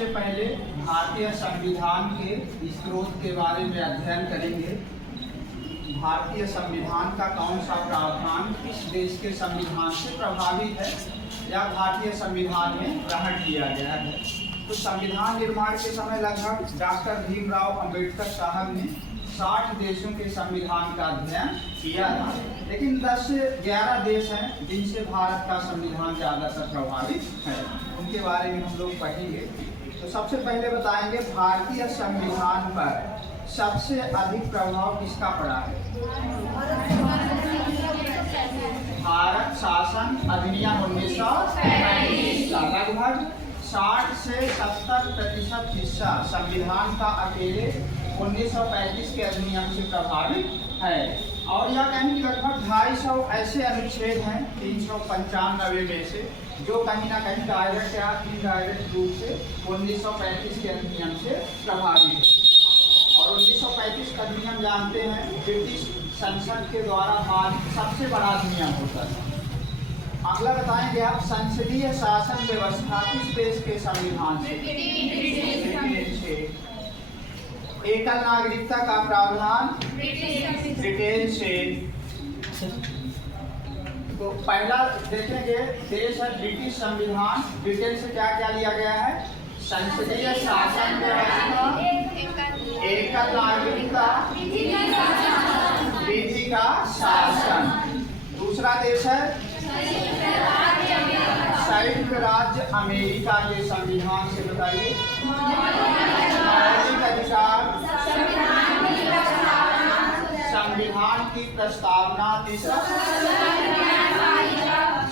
सबसे पहले भारतीय संविधान के स्रोत के बारे में अध्ययन करेंगे। भारतीय संविधान का कौन सा प्रावधान किस देश के संविधान से प्रभावित है या भारतीय संविधान में ग्रहण किया गया है। तो संविधान निर्माण के समय लगभग डॉक्टर भीमराव अंबेडकर साहब ने 60 देशों के संविधान का अध्ययन किया था, लेकिन 10 से 11 देश हैं जिनसे भारत का संविधान ज़्यादातर प्रभावित है। उनके बारे में हम लोग पढ़ेंगे। तो सबसे पहले बताएंगे भारतीय संविधान पर सबसे अधिक प्रभाव किसका पड़ा है। भारत शासन अधिनियम 1935 का लगभग 60 से 70% हिस्सा संविधान का अकेले 1935 के अधिनियम से प्रभावित है। और यह कहें कि लगभग 250 ऐसे अनुच्छेद हैं 395 में से जो कहीं ना कहीं डायरेक्ट या इनडायरेक्ट रूप से 1935 के अधिनियम से प्रभावित है। और 1935 का अधिनियम जानते हैं ब्रिटिश संसद के द्वारा पारित सबसे बड़ा अधिनियम होता है। अगला बताएंगे आप संसदीय शासन व्यवस्था किस देश के संविधान से। एकल नागरिकता का प्रावधान ब्रिटेन से। तो पहला देखेंगे देश है ब्रिटिश संविधान। ब्रिटेन से क्या क्या लिया गया है। संसदीय शासन व्यवस्था, एकल नागरिकता, विधि का शासन। दूसरा देश है संयुक्त राज्य अमेरिका के संविधान से बताइए। मौलिक अधिकार, संविधान की प्रस्तावना, तीसरा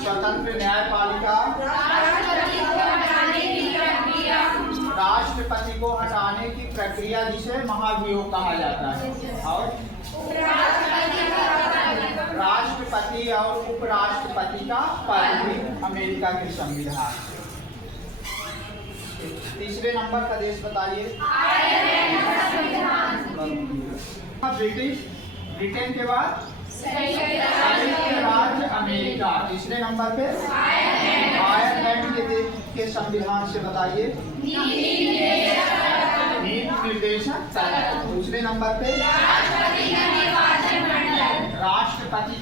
स्वतंत्र न्यायपालिका, राष्ट्रपति को हटाने की प्रक्रिया जिसे महाभियोग कहा जाता है। और राष्ट्रपति और उपराष्ट्रपति का पद भी अमेरिका के संविधान। तीसरे नंबर का देश बताइए। ब्रिटेन के बाद संयुक्त राज्य अमेरिका। तीसरे नंबर पे आयरलैंड के देश के संविधान से बताइए। नीति निर्देशक तंत्र। दूसरे नंबर पे राष्ट्रपति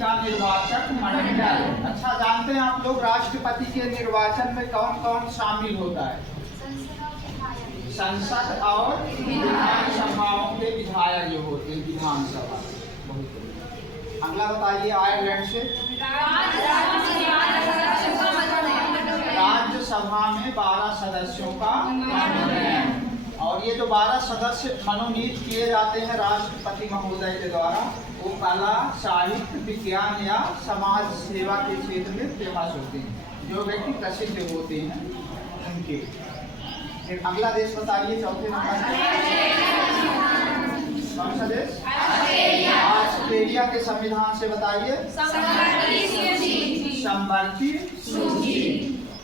का निर्वाचक मंडल। अच्छा, जानते हैं आप लोग राष्ट्रपति के निर्वाचन में कौन कौन शामिल होता है। संसद और विधानसभाओं के विधायक जो होते हैं विधानसभा। अगला बताइए आयरलैंड से। राज्यसभा में 12 सदस्यों का मनोनयन। और ये जो 12 सदस्य मनोनीत किए जाते हैं राष्ट्रपति महोदय के द्वारा, वो कला, साहित्य, विज्ञान या समाज सेवा के क्षेत्र में फेमस होते हैं। जो व्यक्ति प्रसिद्ध होते हैं उनके। फिर अगला देश बताइए चौथे नंबर। कौन सा देश। ऑस्ट्रेलिया के संविधान से बताइए। समवर्ती सूची।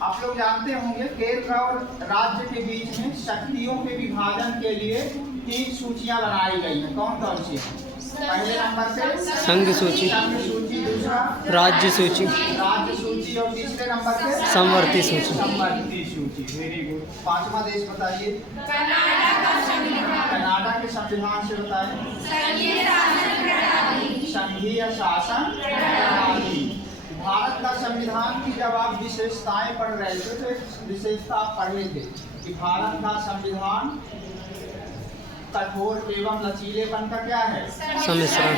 आप लोग जानते होंगे केंद्र और राज्य के बीच में शक्तियों के विभाजन के लिए 3 सूचियां बनाई गई हैं। कौन कौन सी है। पहले नंबर पे संघ सूची, दूसरा राज्य सूची, और तीसरे नंबर पे समवर्ती सूची। समवर्ती सूची। Very good. 5वां देश बताइए। कनाडा के संविधान से बताएं। संघीय शासन प्रणाली। भारत का संविधान की जब आप विशेषताएं पढ़ रहे थे तो एक विशेषता आप पढ़ रहे थे कि भारत का संविधान कठोर एवं लचीलेपन का क्या है सम्मिश्रण।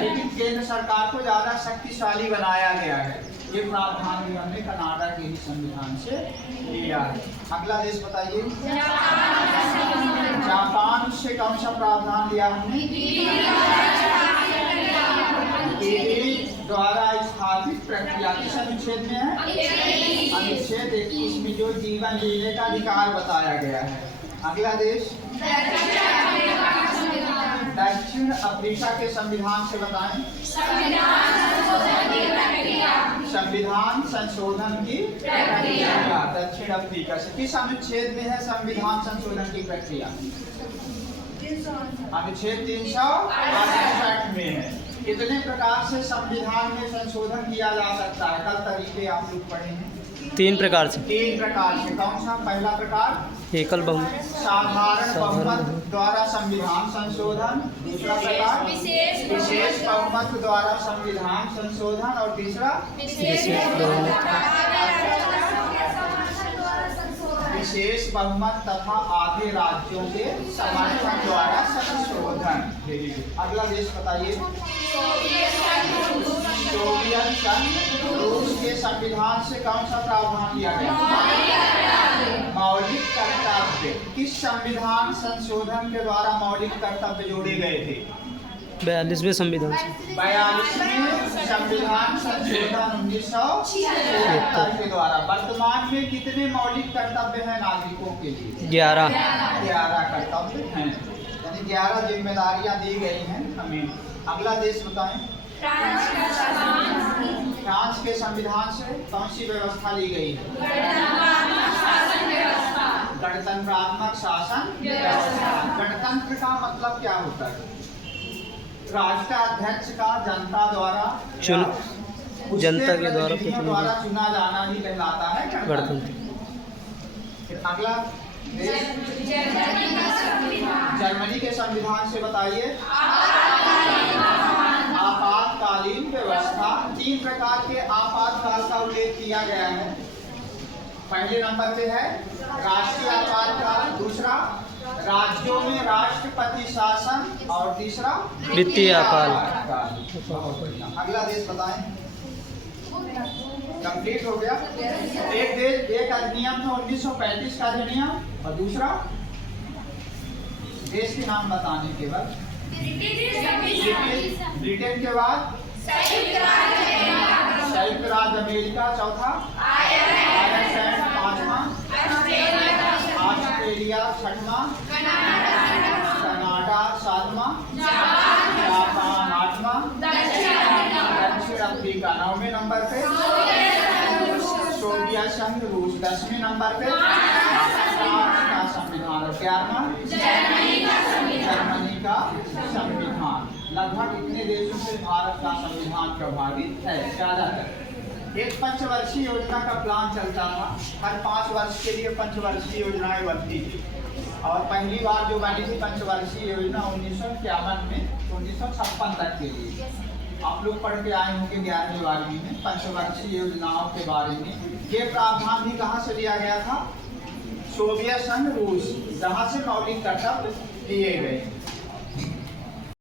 लेकिन केंद्र सरकार को ज्यादा शक्तिशाली बनाया गया है। ये प्रावधान भी हमने कनाडा के ही संविधान से लिया है। अगला देश बताइए। जापान से कौन सा प्रावधान लिया हमने। द्वारा स्थापित प्रक्रिया किस अनुच्छेद में है। अनुच्छेद 21 में जो जीवन जीने का अधिकार बताया गया है। अगला देश दक्षिण अफ्रीका के संविधान से बताएं। संविधान संशोधन की प्रक्रिया दक्षिण अफ्रीका से किस अनुच्छेद में है संविधान संशोधन की प्रक्रिया। अनुच्छेद 368 में है। कितने प्रकार से संविधान में संशोधन किया जा सकता है। कल तरीके आप लोग पढ़े हैं। 3 प्रकार से। 3 प्रकार से। कौन सा। पहला प्रकार एकल बहुमत, साधारण बहुमत द्वारा संविधान संशोधन। दूसरा प्रकार विशेष बहुमत द्वारा संविधान संशोधन। और तीसरा विशेष बहुमत, विशेष बहुमत तथा आधे राज्यों के समर्थन द्वारा संशोधन। अगला देश बताइए। सोवियत संघ रूस के संविधान से कौन सा प्रावधान किया गया? मौलिक कर्तव्य। किस संविधान संशोधन के द्वारा मौलिक कर्तव्य जोड़े गए थे? 42वें संविधान से। 42वें संविधान संशोधन 1976 के द्वारा। वर्तमान में कितने मौलिक कर्तव्य हैं नागरिकों के लिए? 11। 11 कर्तव्य हैं, यानी 11 जिम्मेदारियां दी गई हैं हमें। अगला देश बताएं। फ्रांस के संविधान से कौन सी व्यवस्था ली गई है? गणतंत्रात्मक शासन व्यवस्था। गणतंत्र का मतलब क्या होता है? राष्ट्राध्यक्ष का जनता द्वारा जनता के द्वारा चुना जाना ही कहलाता है गणतंत्र। फिर अगला देश जर्मनी के संविधान से बताइए। आपातकालीन व्यवस्था। 3 प्रकार के आपातकाल का उल्लेख किया गया है। पहले नंबर पे है राष्ट्रीय आपातकाल, दूसरा राज्यों में राष्ट्रपति शासन और तीसरा वित्तीय आपातकाल। अगला देश बताएं। कंप्लीट हो गया। एक देश एक अधिनियम था 1935 का अधिनियम, और दूसरा देश के नाम बताने के बाद ब्रिटेन के बाद संयुक्त राज्य अमेरिका, चौथा आयरलैंड, पांचवा ऑस्ट्रेलिया, छठवां कनाडा, सातवां जापान, आठवां दक्षिण अफ्रीका, 9वें नंबर पे सोवियत संघ रूस, 10वें नंबर पे फ्रांस का संविधान, और 11वां जर्मनी का संविधान। लगभग इतने देशों से भारत का संविधान प्रभावित है ज्यादातर। एक पंचवर्षीय योजना का प्लान चलता था। हर 5 वर्ष के लिए पंचवर्षीय योजनाएं बनती थी, और पहली बार जो बनी थी पंचवर्षीय योजना 1951 में 1956 तक के लिए। आप लोग पढ़ के आए होंगे 11वीं 12वीं में पंचवर्षीय योजनाओं के बारे में। ये प्रावधान भी कहाँ से लिया गया था? सोवियत संघ रूस, जहाँ से मौलिक कर्तव्य दिए गए।